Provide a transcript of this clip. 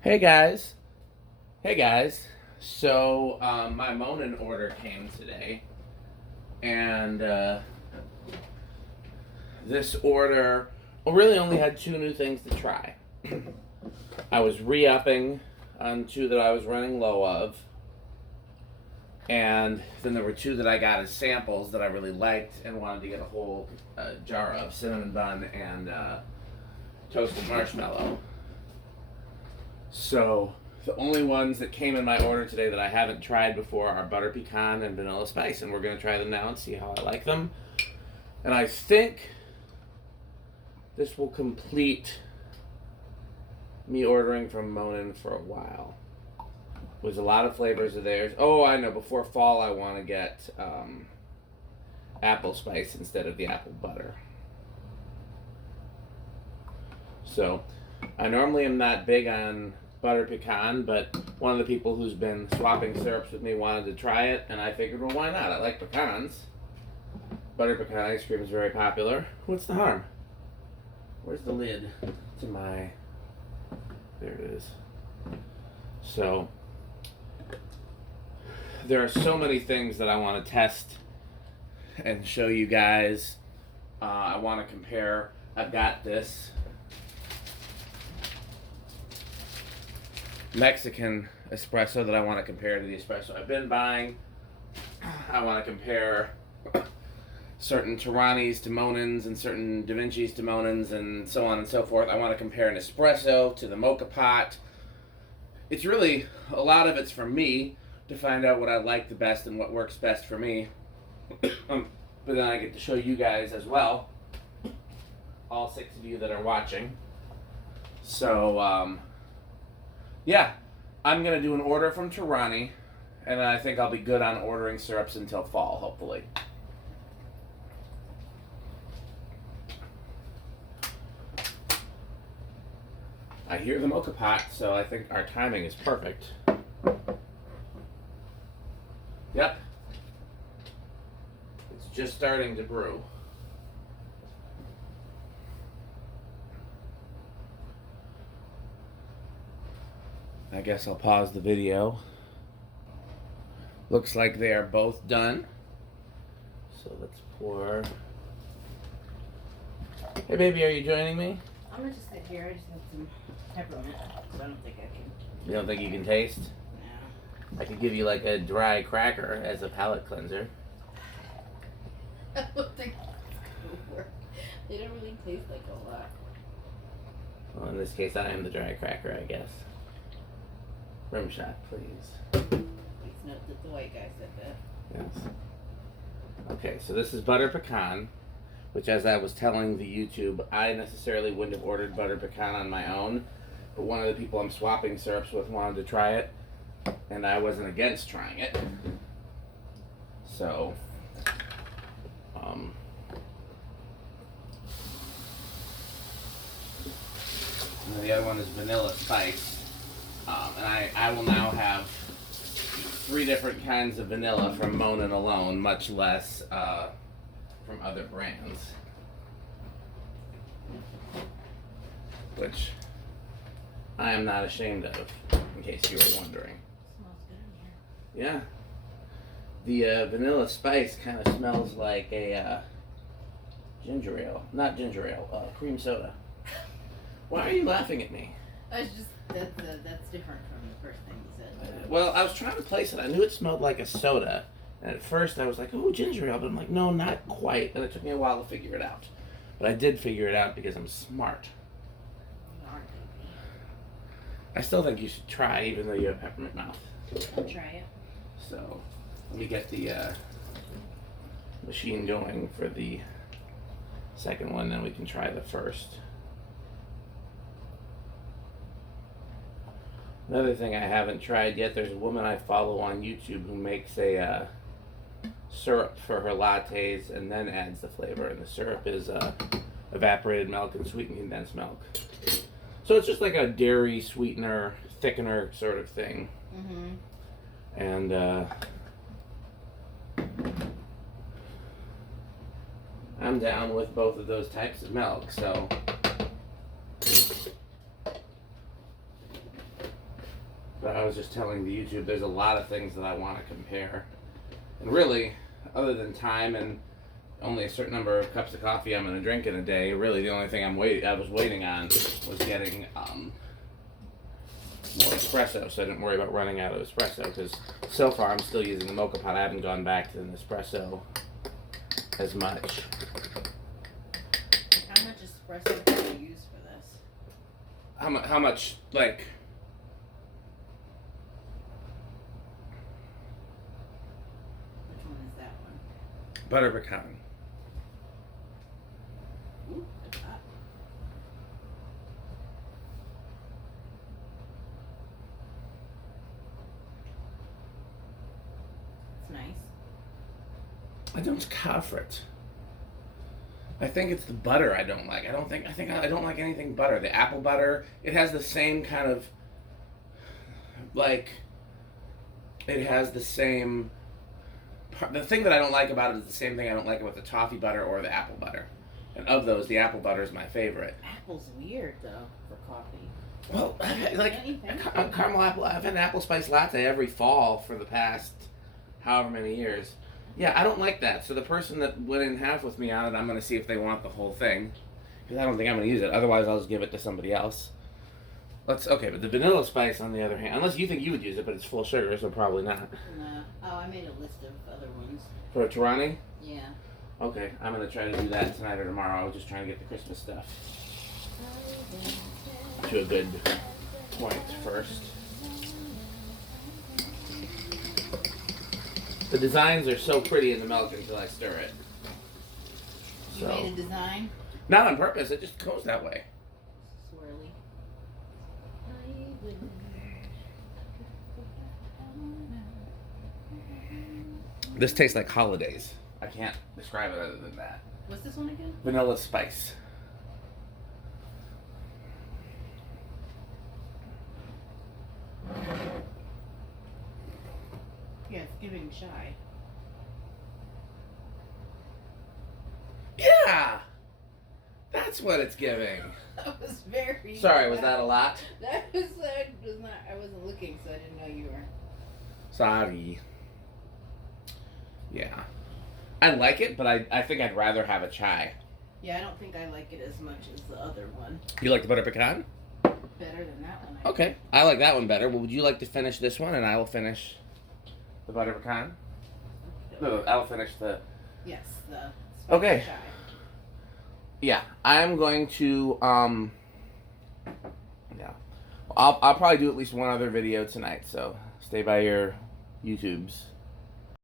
Hey guys. Hey guys. So my Monin order came today, and this order really only had two new things to try. I was re-upping on two that I was running low of, and then there were two that I got as samples that I really liked and wanted to get a whole jar of: cinnamon bun and toasted marshmallow. So the only ones that came in my order today that I haven't tried before are butter pecan and vanilla spice, and we're going to try them now and see how I like them. And I think this will complete me ordering from Monin for a while. There's a lot of flavors of theirs. Oh, I know. Before fall, I want to get apple spice instead of the apple butter. So I normally am not big on butter pecan, but one of the people who's been swapping syrups with me wanted to try it, and I figured, well, why not? I like pecans. Butter pecan ice cream is very popular. What's the harm? Where's the lid to my... There it is. So there are so many things that I want to test and show you guys. I want to compare. I've got this Mexican espresso that I want to compare to the espresso I've been buying. I want to compare certain Tiranis to Monins and certain DaVincis to Monins and so on and so forth. I want to compare an espresso to the Moka Pot. It's really, a lot of it's for me to find out what I like the best and what works best for me. But then I get to show you guys as well, all 6 of you that are watching. So, yeah, I'm going to do an order from Tirani, and then I think I'll be good on ordering syrups until fall, hopefully. I hear the Moka Pot, so I think our timing is perfect. Yep. It's just starting to brew. I guess I'll pause the video. Looks like they are both done. So let's pour. Hey baby, are you joining me? I'm gonna just sit here. I just need some peppermint, because I don't think I can. You don't think you can taste? No. I could give you like a dry cracker as a palate cleanser. I don't think it's gonna work. They don't really taste like a lot. Well, in this case, I am the dry cracker, I guess. Rim shot, please. Please note that the white guy said that. Yes. Okay, so this is butter pecan, which, as I was telling the YouTube, I necessarily wouldn't have ordered butter pecan on my own, but one of the people I'm swapping syrups with wanted to try it, and I wasn't against trying it. So, and the other one is vanilla spice. And I will now have 3 different kinds of vanilla from Monin alone, much less from other brands. Which I am not ashamed of, in case you were wondering. It smells good in here. Yeah. The vanilla spice kind of smells like a ginger ale. Not ginger ale, cream soda. Why are you laughing at me? I was just, that's different from the first thing you said. Well, I was trying to place it. I knew it smelled like a soda. And at first I was like, oh, ginger ale. But I'm like, no, not quite. And it took me a while to figure it out. But I did figure it out because I'm smart. You are, baby. I still think you should try, even though you have peppermint mouth. I'll try it. So, let me get the machine going for the second one, then we can try the first. Another thing I haven't tried yet, there's a woman I follow on YouTube who makes a syrup for her lattes and then adds the flavor. And the syrup is evaporated milk and sweetened condensed milk. So it's just like a dairy sweetener, thickener sort of thing. Mm-hmm. And I'm down with both of those types of milk, so But I was just telling the YouTube, there's a lot of things that I want to compare. And really, other than time and only a certain number of cups of coffee I'm going to drink in a day, really the only thing I was waiting on was getting more espresso, so I didn't worry about running out of espresso, because so far I'm still using the Moka Pot. I haven't gone back to the Nespresso as much. How much espresso do you use for this? How much, like... Which one is that one? Butter pecan. Ooh, that's hot. It's nice. I don't care for it. I think it's the butter I don't like. I don't like anything butter. The apple butter, it has the same kind of, like, it has the same, the thing that I don't like about it is the same thing I don't like about the toffee butter or the apple butter. And of those, the apple butter is my favorite. Apple's weird though for coffee. Well, like, a caramel apple, I've had an apple spice latte every fall for the past however many years. Yeah, I don't like that. So the person that went in half with me on it, I'm going to see if they want the whole thing. Because I don't think I'm going to use it. Otherwise, I'll just give it to somebody else. Okay, but the vanilla spice, on the other hand, unless you think you would use it, but it's full sugar, so probably not. No. Oh, I made a list of other ones. For a Tirani? Yeah. Okay, I'm going to try to do that tonight or tomorrow. I was just trying to get the Christmas stuff to a good point first. The designs are so pretty in the milk until I stir it. You made a design? Not on purpose, it just goes that way. Swirly. This tastes like holidays. I can't describe it other than that. What's this one again? Vanilla spice. Yeah, it's giving shy. Yeah! That's what it's giving. That was very... Sorry, was that a lot? That was not... I wasn't looking, so I didn't know you were... Sorry. Yeah. I like it, but I think I'd rather have a chai. Yeah, I don't think I like it as much as the other one. You like the butter pecan? Better than that one, I Okay. think. I like that one better. Well, would you like to finish this one, and I will finish the butter pecan? No, I'll finish the... Yes, the... Okay. Chai. Yeah, I'm going to, yeah. I'll probably do at least one other video tonight, so stay by your YouTubes.